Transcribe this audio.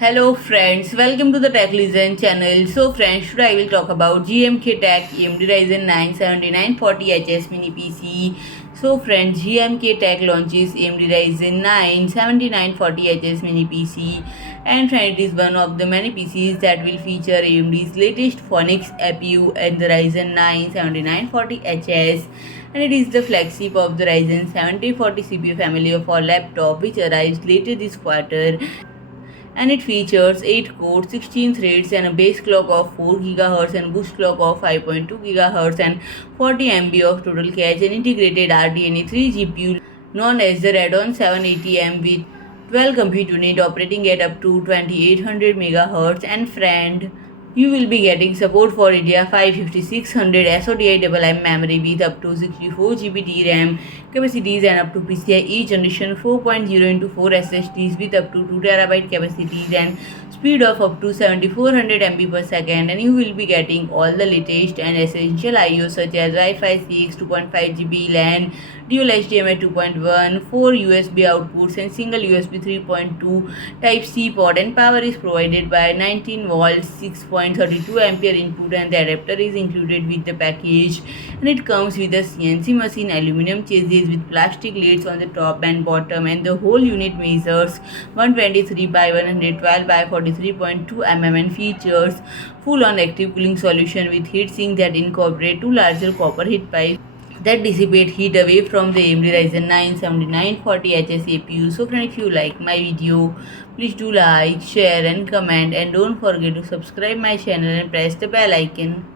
Hello friends, welcome to the Tech Listen channel. So friends, today I will talk about GMKtec AMD Ryzen 9 7940HS Mini PC. So friends, GMKtec launches AMD Ryzen 9 7940HS Mini PC, and friend, it is one of the many PCs that will feature AMD's latest Phoenix APU and the Ryzen 9 7940HS, and it is the flagship of the Ryzen 7040 CPU family of our laptop, which arrives later this quarter, and it features 8 cores, 16 threads, and a base clock of 4 GHz and boost clock of 5.2 GHz and 40 MB of total cache, and integrated RDNA 3 GPU known as the Radeon 780M with 12 compute unit operating at up to 2800 MHz. And friend, you will be getting support for DDR5-5600 SO-DIMM memory with up to 64 GB DRAM capacities and up to PCIe Generation 4.0 into 4 SSDs with up to 2 TB capacities and speed of up to 7400 MB per second. And you will be getting all the latest and essential IOs such as Wi-Fi 6, 2.5 GB LAN, dual HDMI 2.1, 4 USB outputs, and single USB 3.2 Type-C port, and power is provided by 19 volts 6.32 ampere input, and the adapter is included with the package, and it comes with a CNC machine aluminum chassis with plastic lids on the top and bottom, and the whole unit measures 123 by 112 by 43.2 mm and features full-on active cooling solution with heatsink that incorporate two larger copper heat pipes that dissipate heat away from the AMD Ryzen 9 7940HS APU. So friends, if you like my video, please do like, share and comment, and don't forget to subscribe my channel and press the bell icon.